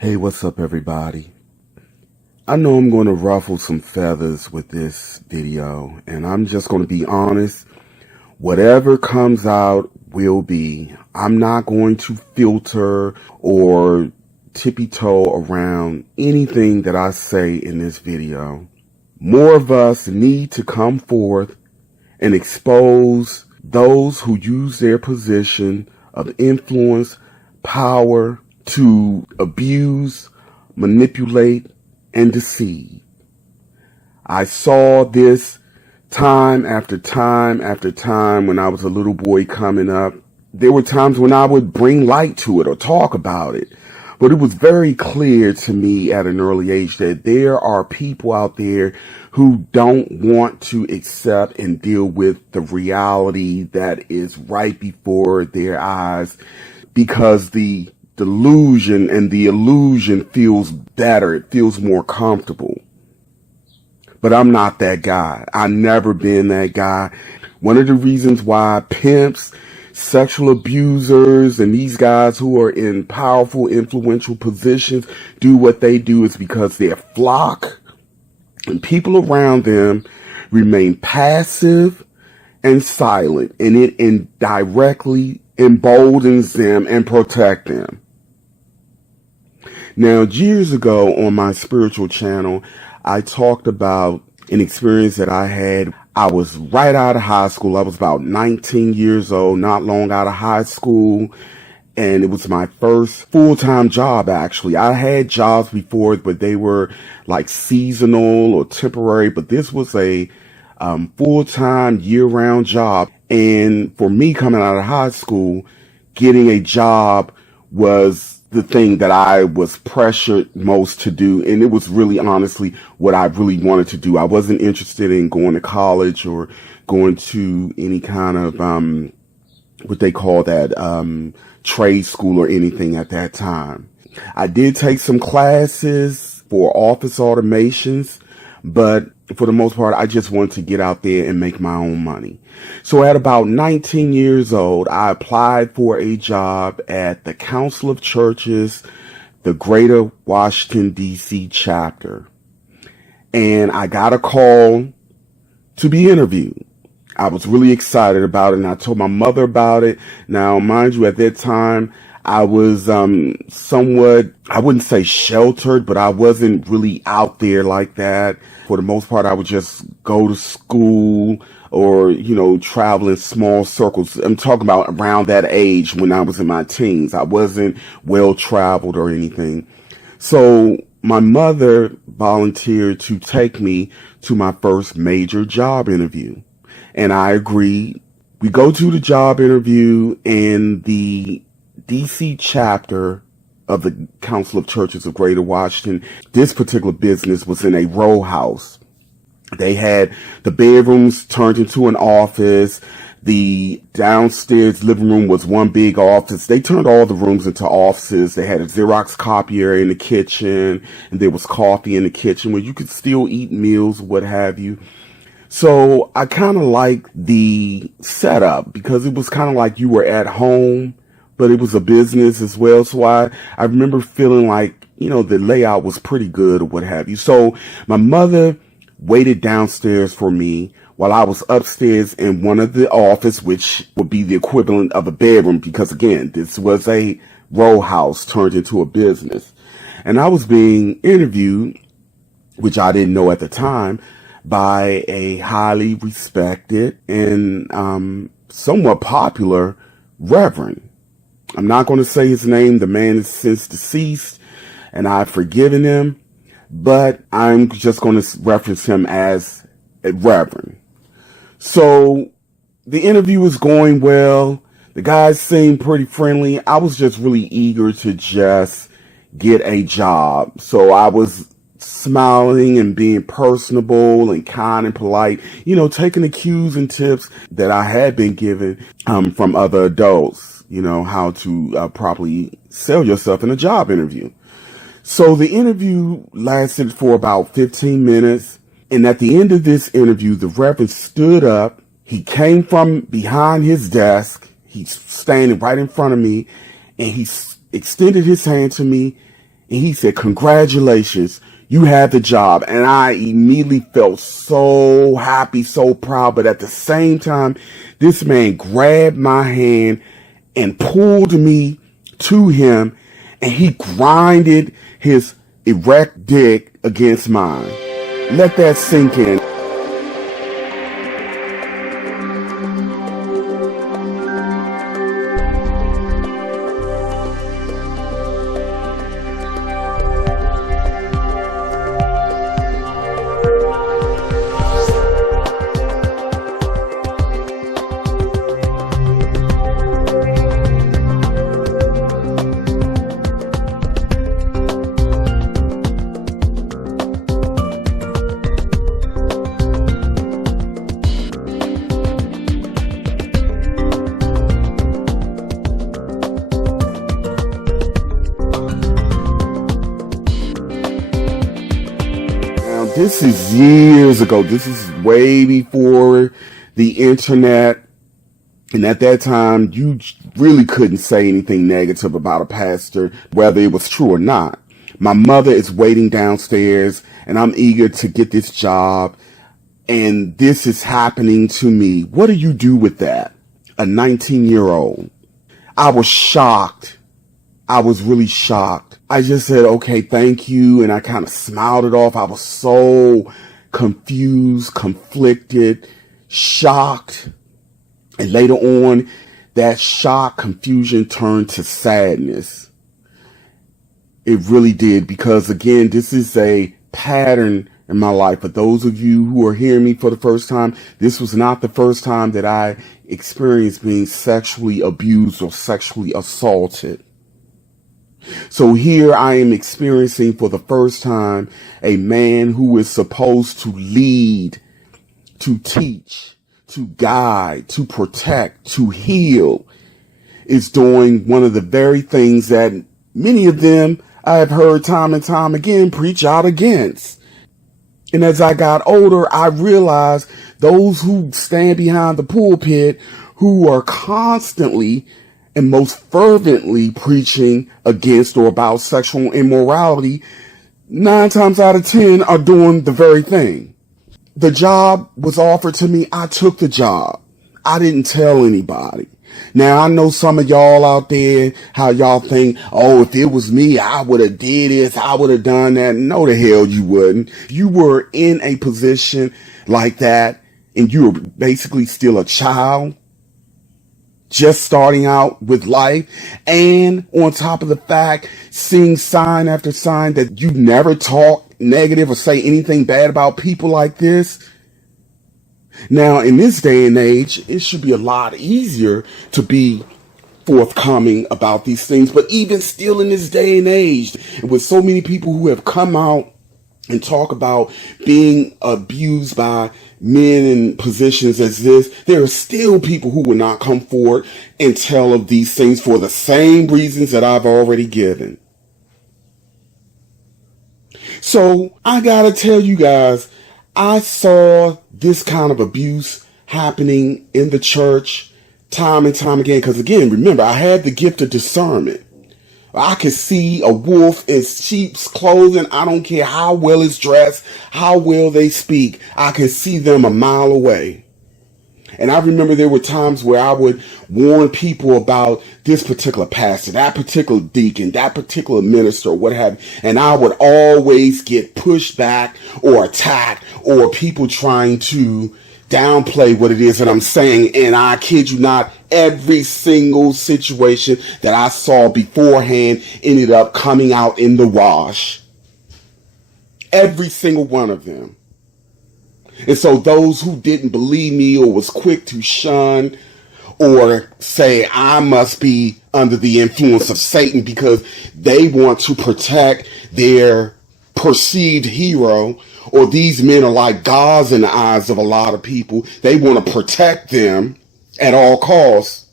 Hey, what's up, everybody? I know I'm going to ruffle some feathers with this video, and I'm just going to be honest. Whatever comes out will be. I'm not going to filter or tippy-toe around anything that I say in this video. More of us need to come forth and expose those who use their position of influence, power, to abuse, manipulate, and deceive. I saw this time after time after time when I was a little boy coming up. There were times when I would bring light to it or talk about it. But it was very clear to me at an early age that there are people out there who don't want to accept and deal with the reality that is right before their eyes, because the delusion and the illusion feels better. It feels more comfortable. But I'm not that guy. I've never been that guy. One of the reasons why pimps, sexual abusers, and these guys who are in powerful, influential positions do what they do is because their flock and people around them remain passive and silent, and it indirectly emboldens them and protect them. Now, years ago on my spiritual channel, I talked about an experience that I had. I was right out of high school. I was about 19 years old, not long out of high school. And it was my first full-time job, actually. I had jobs before, but they were like seasonal or temporary. But this was a full-time, year-round job. And for me coming out of high school, getting a job was the thing that I was pressured most to do. And it was really honestly what I really wanted to do. I wasn't interested in going to college or going to any kind of, what they call that, trade school or anything at that time. I did take some classes for office automations, but for the most part, I just wanted to get out there and make my own money. So at about 19 years old, I applied for a job at the Council of Churches, the Greater Washington, D.C. chapter. And I got a call to be interviewed. I was really excited about it, and I told my mother about it. Now, mind you, at that time, I was somewhat, I wouldn't say sheltered, but I wasn't really out there like that. For the most part, I would just go to school or, travel in small circles. I'm talking about around that age when I was in my teens. I wasn't well traveled or anything. So my mother volunteered to take me to my first major job interview. And I agreed. We go to the job interview, and the DC chapter of the Council of Churches of Greater Washington, this particular business was in a row house. They had the bedrooms turned into an office. The downstairs living room was one big office. They turned all the rooms into offices. They had a Xerox copier in the kitchen, and there was coffee in the kitchen where you could still eat meals, what have you. So I kind of liked the setup because it was kind of like you were at home, but it was a business as well. So I remember feeling like, the layout was pretty good or what have you. So my mother waited downstairs for me while I was upstairs in one of the office, which would be the equivalent of a bedroom, because again, this was a row house turned into a business. And I was being interviewed, which I didn't know at the time, by a highly respected and somewhat popular reverend. I'm not going to say his name. The man is since deceased, and I've forgiven him, but I'm just going to reference him as a reverend. So the interview was going well. The guys seemed pretty friendly. I was just really eager to just get a job. So I was smiling and being personable and kind and polite, taking the cues and tips that I had been given from other adults, how to properly sell yourself in a job interview. So the interview lasted for about 15 minutes. And at the end of this interview, the Reverend stood up. He came from behind his desk. He's standing right in front of me, and he extended his hand to me, And he said, congratulations, you have the job. And I immediately felt so happy, so proud. But at the same time, this man grabbed my hand and pulled me to him, and he grinded his erect dick against mine. Let that sink in. This is years ago. This is way before the internet. And at that time, you really couldn't say anything negative about a pastor, whether it was true or not. My mother is waiting downstairs, and I'm eager to get this job. And this is happening to me. What do you do with that? A 19-year-old. I was shocked. I was really shocked. I just said, okay, thank you. And I kind of smiled it off. I was so confused, conflicted, shocked. And later on, that shock, confusion turned to sadness. It really did, because again, this is a pattern in my life. For those of you who are hearing me for the first time, this was not the first time that I experienced being sexually abused or sexually assaulted. So here I am experiencing for the first time a man who is supposed to lead, to teach, to guide, to protect, to heal, is doing one of the very things that many of them I have heard time and time again preach out against. And as I got older, I realized those who stand behind the pulpit, who are constantly and most fervently preaching against or about sexual immorality, 9 times out of 10 are doing the very thing. The job was offered to me. I took the job. I didn't tell anybody. Now, I know some of y'all out there, how y'all think, oh, if it was me, I would have did this, I would have done that. No, the hell you wouldn't. You were in a position like that, and you were basically still a child, just starting out with life, and on top of the fact, seeing sign after sign that you never talk negative or say anything bad about people like this. Now, in this day and age, it should be a lot easier to be forthcoming about these things. But even still in this day and age, and with so many people who have come out and talk about being abused by men in positions as this, there are still people who will not come forward and tell of these things for the same reasons that I've already given. So I gotta tell you guys, I saw this kind of abuse happening in the church time and time again. Because again, remember, I had the gift of discernment. I could see a wolf in sheep's clothing. I don't care how well it's dressed, how well they speak. I could see them a mile away. And I remember there were times where I would warn people about this particular pastor, that particular deacon, that particular minister, what have you. And I would always get pushed back or attacked, or people trying to downplay what it is that I'm saying. And I kid you not, every single situation that I saw beforehand ended up coming out in the wash. Every single one of them. And so those who didn't believe me or was quick to shun or say I must be under the influence of Satan because they want to protect their perceived hero, or these men are like gods in the eyes of a lot of people. They want to protect them at all costs.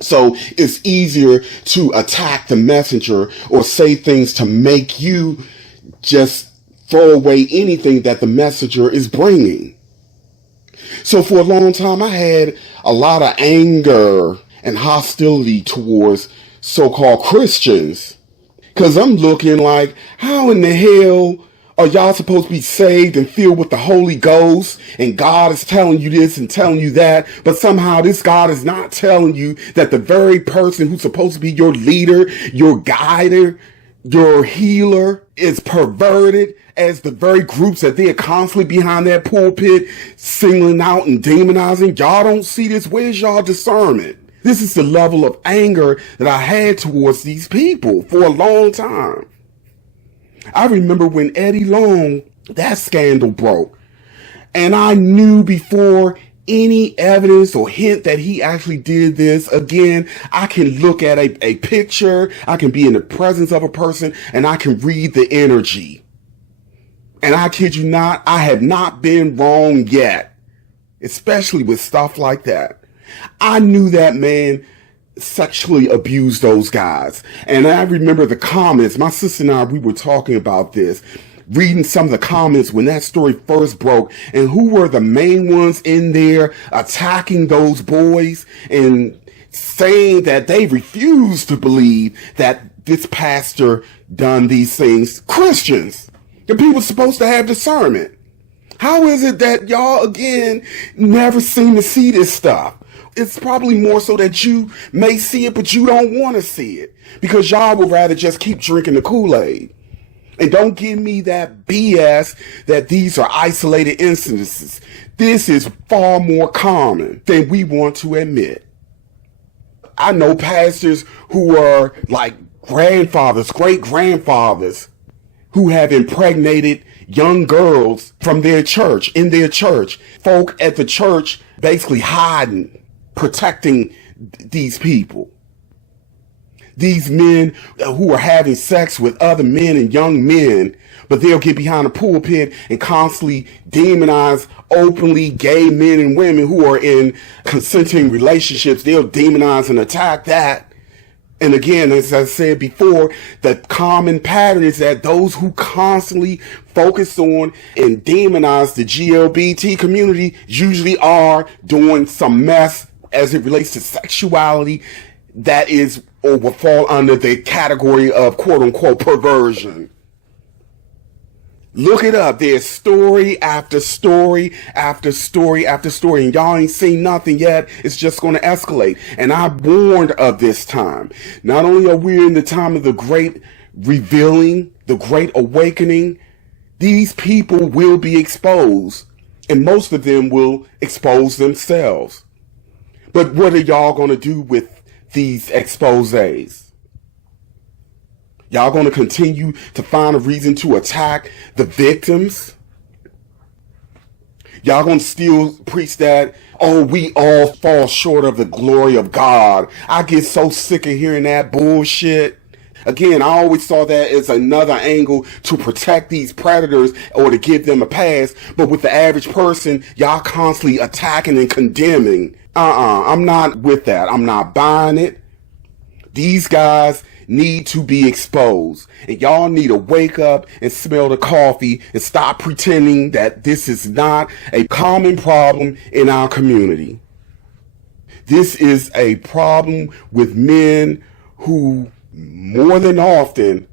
So it's easier to attack the messenger or say things to make you just throw away anything that the messenger is bringing. So for a long time, I had a lot of anger and hostility towards so-called Christians. Cause I'm looking like, how in the hell are y'all supposed to be saved and filled with the Holy Ghost? And God is telling you this and telling you that. But somehow this God is not telling you that the very person who's supposed to be your leader, your guider, your healer is perverted as the very groups that they're constantly behind that pulpit singling out and demonizing. Y'all don't see this. Where's y'all discernment? This is the level of anger that I had towards these people for a long time. I remember when Eddie Long, that scandal broke, and I knew before any evidence or hint that he actually did this. Again, I can look at a picture, I can be in the presence of a person, and I can read the energy. And I kid you not, I have not been wrong yet, especially with stuff like that. I knew that man sexually abused those guys. And I remember the comments. My sister and I, we were talking about this, reading some of the comments when that story first broke, and who were the main ones in there attacking those boys and saying that they refused to believe that this pastor done these things. Christians, the people supposed to have discernment. How is it that y'all, again, never seem to see this stuff? It's probably more so that you may see it, but you don't want to see it because y'all would rather just keep drinking the Kool-Aid. And don't give me that BS that these are isolated instances. This is far more common than we want to admit. I know pastors who are like grandfathers, great-grandfathers, who have impregnated young girls from their church, in their church. Folk at the church basically hiding, protecting these people. These men who are having sex with other men and young men, but they'll get behind a pulpit and constantly demonize openly gay men and women who are in consenting relationships. They'll demonize and attack that. And again, as I said before, the common pattern is that those who constantly focus on and demonize the LGBT community usually are doing some mess as it relates to sexuality that is or will fall under the category of quote unquote perversion. Look it up. There's story after story after story after story, and y'all ain't seen nothing yet. It's just going to escalate. And I warned of this time. Not only are we in the time of the great revealing, the great awakening, these people will be exposed, and most of them will expose themselves. But what are y'all going to do with these exposés? Y'all going to continue to find a reason to attack the victims? Y'all going to still preach that, oh, we all fall short of the glory of God? I get so sick of hearing that bullshit. Again, I always saw that as another angle to protect these predators or to give them a pass. But with the average person, y'all constantly attacking and condemning. I'm not with that. I'm not buying it. These guys need to be exposed, and y'all need to wake up and smell the coffee and stop pretending that this is not a common problem in our community. This is a problem with men who more than often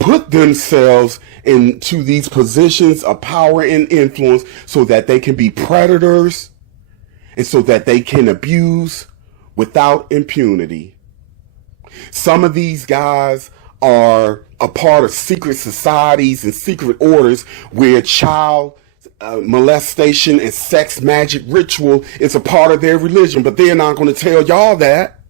put themselves into these positions of power and influence so that they can be predators and so that they can abuse without impunity. Some of these guys are a part of secret societies and secret orders where child molestation and sex magic ritual is a part of their religion, but they're not going to tell y'all that.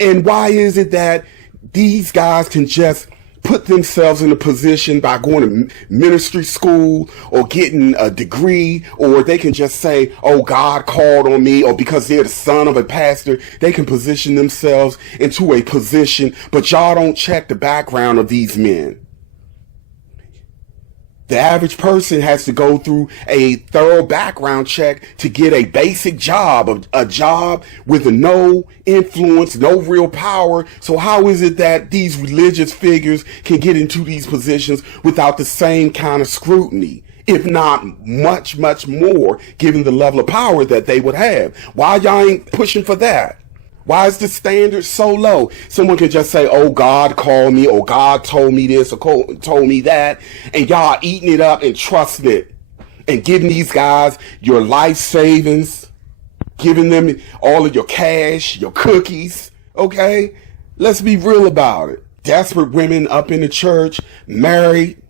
And why is it that these guys can just put themselves in a position by going to ministry school or getting a degree, or they can just say, oh, God called on me, or because they're the son of a pastor, they can position themselves into a position, but y'all don't check the background of these men. The average person has to go through a thorough background check to get a basic job, a job with no influence, no real power. So how is it that these religious figures can get into these positions without the same kind of scrutiny, if not much, much more, given the level of power that they would have? Why y'all ain't pushing for that? Why is the standard so low? Someone can just say, oh, God called me, or God told me this, or told me that, and y'all eating it up and trusting it, and giving these guys your life savings, giving them all of your cash, your cookies, okay? Let's be real about it. Desperate women up in the church, married,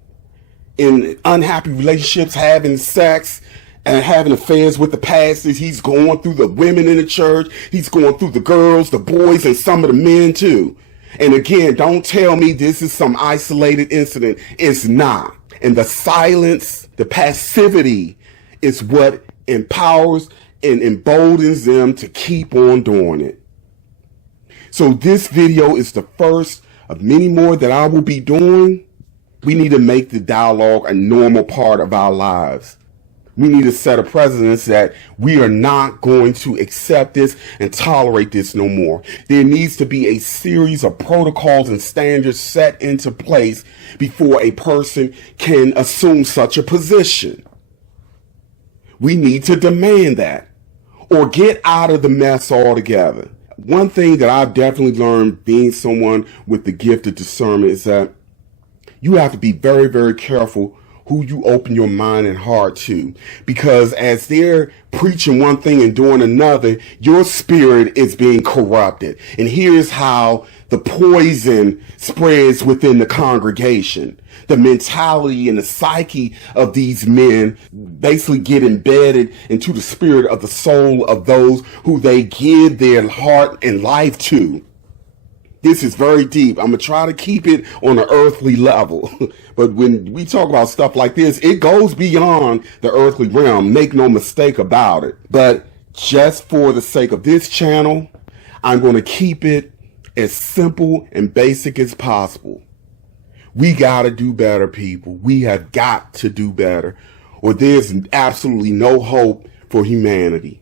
in unhappy relationships, having sex, and having affairs with the pastors. He's going through the women in the church. He's going through the girls, the boys, and some of the men too. And again, don't tell me this is some isolated incident. It's not. And the silence, the passivity is what empowers and emboldens them to keep on doing it. So this video is the first of many more that I will be doing. We need to make the dialogue a normal part of our lives. We need to set a precedent that we are not going to accept this and tolerate this no more. There needs to be a series of protocols and standards set into place before a person can assume such a position. We need to demand that or get out of the mess altogether. One thing that I've definitely learned being someone with the gift of discernment is that you have to be very, very careful who you open your mind and heart to, because as they're preaching one thing and doing another, your spirit is being corrupted. And here's how the poison spreads within the congregation. The mentality and the psyche of these men basically get embedded into the spirit of the soul of those who they give their heart and life to. This is very deep. I'm going to try to keep it on an earthly level. But when we talk about stuff like this, it goes beyond the earthly realm. Make no mistake about it. But just for the sake of this channel, I'm going to keep it as simple and basic as possible. We got to do better, people. We have got to do better, or there's absolutely no hope for humanity.